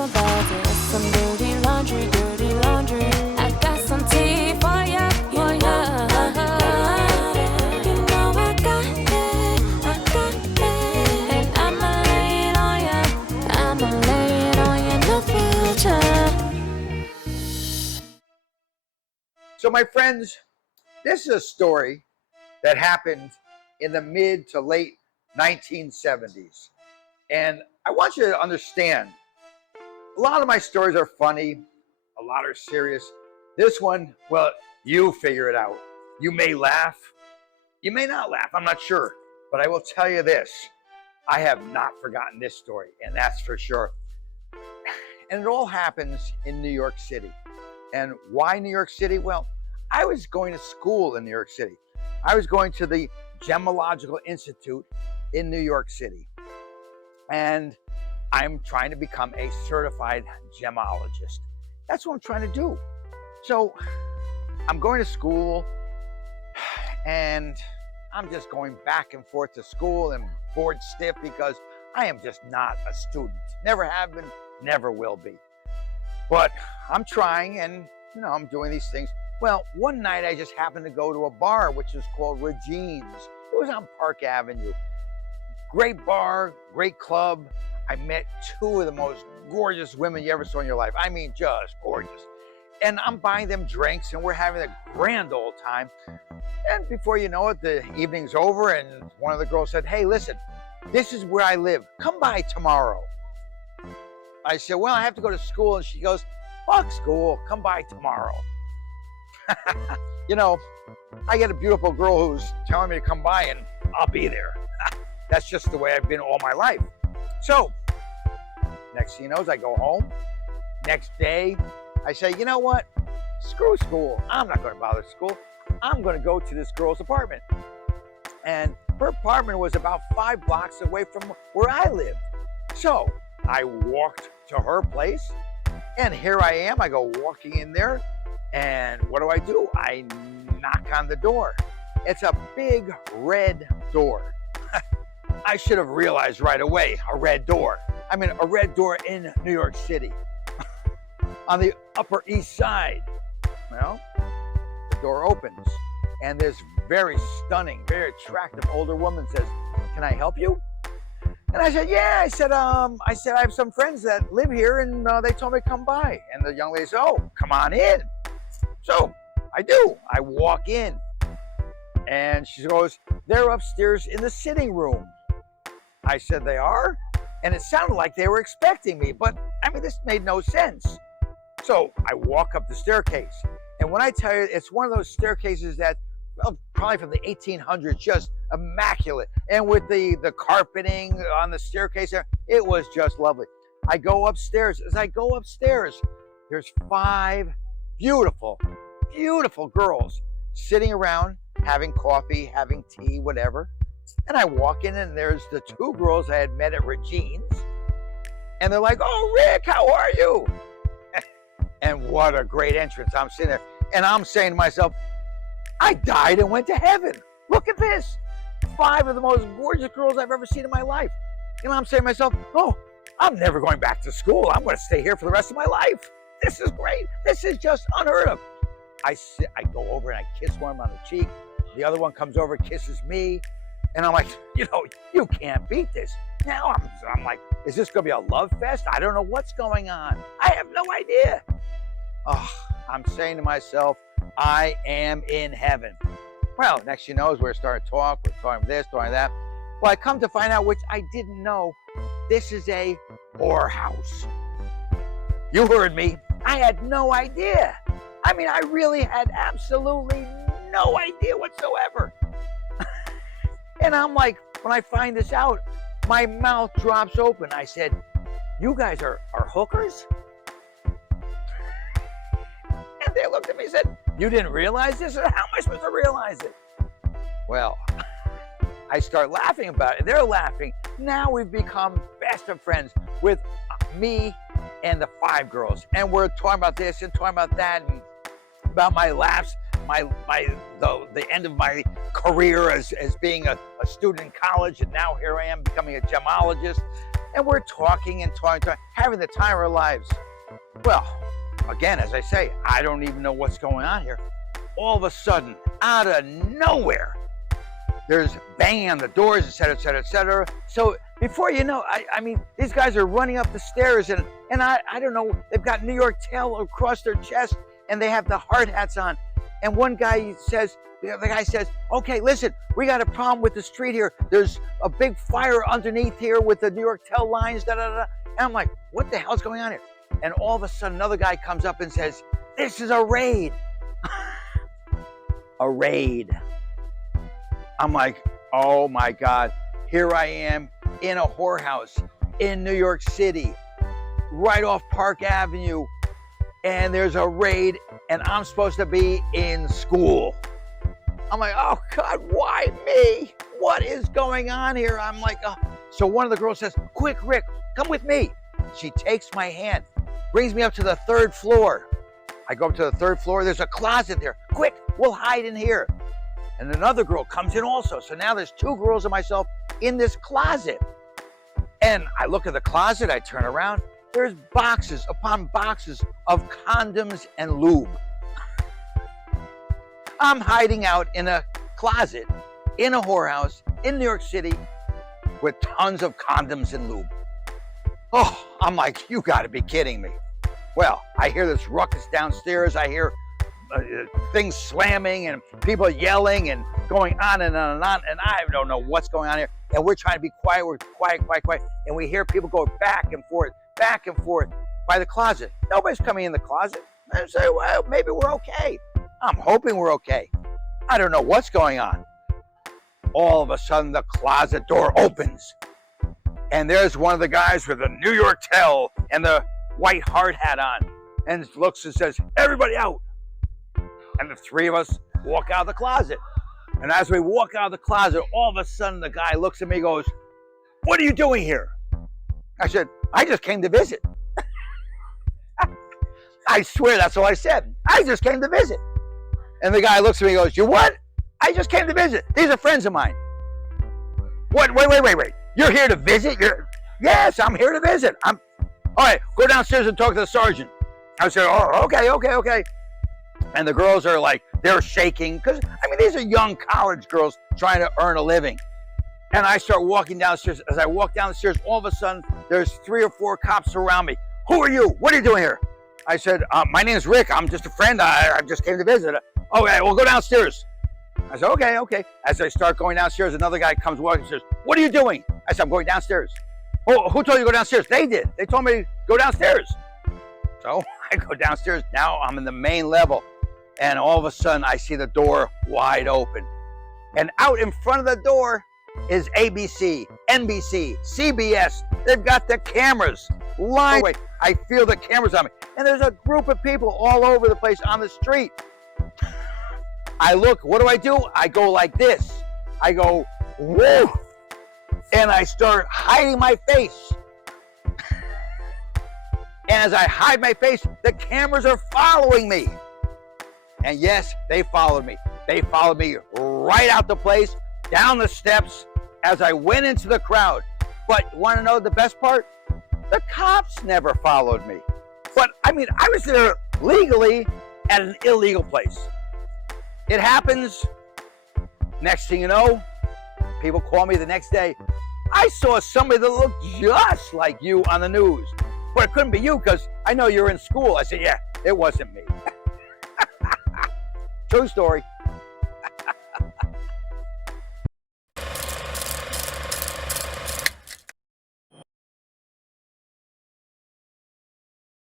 I'm about to get some dirty laundry, dirty laundry. I got some tea for ya, for ya. You know I got it. And I'ma lay it on ya, I'ma lay it on ya in the future. So my friends, this is a story that happened in the mid to late 1970s. And I want you to understand, a lot of my stories are funny, a lot are serious. This one, well, you figure it out. You may laugh, you may not laugh, I'm not sure. But I will tell you this, I have not forgotten this story, and that's for sure. And it all happens in New York City. And why New York City? Well, I was going to school in New York City. I was going to the Gemological Institute in New York City. And I'm trying to become a certified gemologist. That's what I'm trying to do. So I'm going to school and I'm just going back and forth to school and bored stiff because I am just not a student. Never have been, never will be. But I'm trying and I'm doing these things. Well, one night I just happened to go to a bar which is called Regine's. It was on Park Avenue. Great bar, great club. I met two of the most gorgeous women you ever saw in your life. I mean, just gorgeous. And I'm buying them drinks and we're having a grand old time. And before you know it, the evening's over and one of the girls said, hey, listen, this is where I live. Come by tomorrow. I said, well, I have to go to school. And she goes, fuck school, come by tomorrow. I get a beautiful girl who's telling me to come by and I'll be there. That's just the way I've been all my life. So, next thing you know is I go home. Next day, I say, you know what? Screw school. I'm not going to bother school. I'm going to go to this girl's apartment. And her apartment was about 5 blocks away from where I lived. So, I walked to her place. And here I am. I go walking in there. And what do? I knock on the door. It's a big red door. I should have realized right away, a red door. I mean, a red door in New York City. On the Upper East Side. Well, the door opens. And this very stunning, very attractive older woman says, can I help you? And I said, yeah. I said, I have some friends that live here and they told me to come by. And the young lady said, oh, come on in. So I do. I walk in. And she goes, they're upstairs in the sitting room. I said, they are? And it sounded like they were expecting me, but I mean, this made no sense. So I walk up the staircase. And when I tell you, it's one of those staircases that, well, probably from the 1800s, just immaculate. And with the carpeting on the staircase, it was just lovely. I go upstairs. As I go upstairs, there's 5 beautiful, beautiful girls sitting around, having coffee, having tea, whatever. And I walk in and there's the 2 girls I had met at Regine's. And they're like, oh, Rick, how are you? And what a great entrance. I'm sitting there and I'm saying to myself, I died and went to heaven. Look at this. 5 of the most gorgeous girls I've ever seen in my life. And I'm saying to myself, oh, I'm never going back to school. I'm going to stay here for the rest of my life. This is great. This is just unheard of. I go over and I kiss one on the cheek. The other one comes over, kisses me. And I'm like, you can't beat this. Now I'm like, is this going to be a love fest? I don't know what's going on. I have no idea. Oh, I'm saying to myself, I am in heaven. Well, next you know is we're starting to talk. We're talking this, talking that. Well, I come to find out, which I didn't know, this is a whorehouse. You heard me. I had no idea. I mean, I really had absolutely no idea whatsoever. And I'm like, when I find this out, my mouth drops open. I said, you guys are hookers? And they looked at me and said, you didn't realize this? How am I supposed to realize it? Well, I start laughing about it. They're laughing. Now we've become best of friends with me and the 5 girls. And we're talking about this and talking about that and about my laughs, the end of my career as being a student in college. And now here I am becoming a gemologist. And we're talking and talking, having the time of our lives. Well, again, as I say, I don't even know what's going on here. All of a sudden, out of nowhere, there's banging on the doors, etc., etc., etc. So before you know, I mean, these guys are running up the stairs, and I don't know, they've got New York tail across their chest, and they have the hard hats on. And one guy says, the other guy says, okay, listen, we got a problem with the street here. There's a big fire underneath here with the New York tail lines, da da da. And I'm like, what the hell's going on here? And all of a sudden, another guy comes up and says, this is a raid. A raid. I'm like, oh my God, here I am in a whorehouse in New York City, right off Park Avenue, and there's a raid, and I'm supposed to be in school. I'm like, oh God, why me? What is going on here? I'm like, oh. So one of the girls says, quick, Rick, come with me. She takes my hand, brings me up to the 3rd floor. I go up to the 3rd floor, there's a closet there. Quick, we'll hide in here. And another girl comes in also. So now there's 2 girls and myself in this closet. And I look at the closet, I turn around, there's boxes upon boxes of condoms and lube. I'm hiding out in a closet, in a whorehouse, in New York City, with tons of condoms and lube. Oh, I'm like, you gotta be kidding me. Well, I hear this ruckus downstairs, I hear things slamming and people yelling and going on and on and on, and I don't know what's going on here. And we're trying to be quiet, we're quiet, and we hear people go back and forth by the closet. Nobody's coming in the closet. I say, well, maybe we're okay. I'm hoping we're okay. I don't know what's going on. All of a sudden, the closet door opens, and there's one of the guys with the New York tail and the white hard hat on, and looks and says, everybody out. And the 3 of us walk out of the closet. And as we walk out of the closet, all of a sudden the guy looks at me and goes, what are you doing here? I said, I just came to visit. I swear that's all I said. I just came to visit. And the guy looks at me and goes, you what? I just came to visit. These are friends of mine. What? Wait. You're here to visit? Yes, I'm here to visit. All right, go downstairs and talk to the sergeant. I said, oh, okay. And the girls are like, they're shaking. Because, I mean, these are young college girls trying to earn a living. And I start walking downstairs. As I walk down the stairs, all of a sudden, there's 3 or 4 cops around me. Who are you? What are you doing here? I said, my name's Rick. I'm just a friend. I just came to visit. Okay, well, go downstairs. I said, okay. As I start going downstairs, another guy comes walking and says, what are you doing? I said, I'm going downstairs. Oh, who told you to go downstairs? They did. They told me to go downstairs. So I go downstairs. Now I'm in the main level. And all of a sudden, I see the door wide open. And out in front of the door is ABC, NBC, CBS. They've got the cameras lined. I feel the cameras on me. And there's a group of people all over the place on the street. I look, what do? I go like this. I go, whoa. And I start hiding my face. And as I hide my face, the cameras are following me. And yes, they followed me. They followed me right out the place, down the steps, as I went into the crowd. But want to know the best part? The cops never followed me. But I mean, I was there legally at an illegal place. It happens. Next thing you know, people call me the next day. I saw somebody that looked just like you on the news. But it couldn't be you because I know you're in school. I said, yeah, it wasn't me. True story.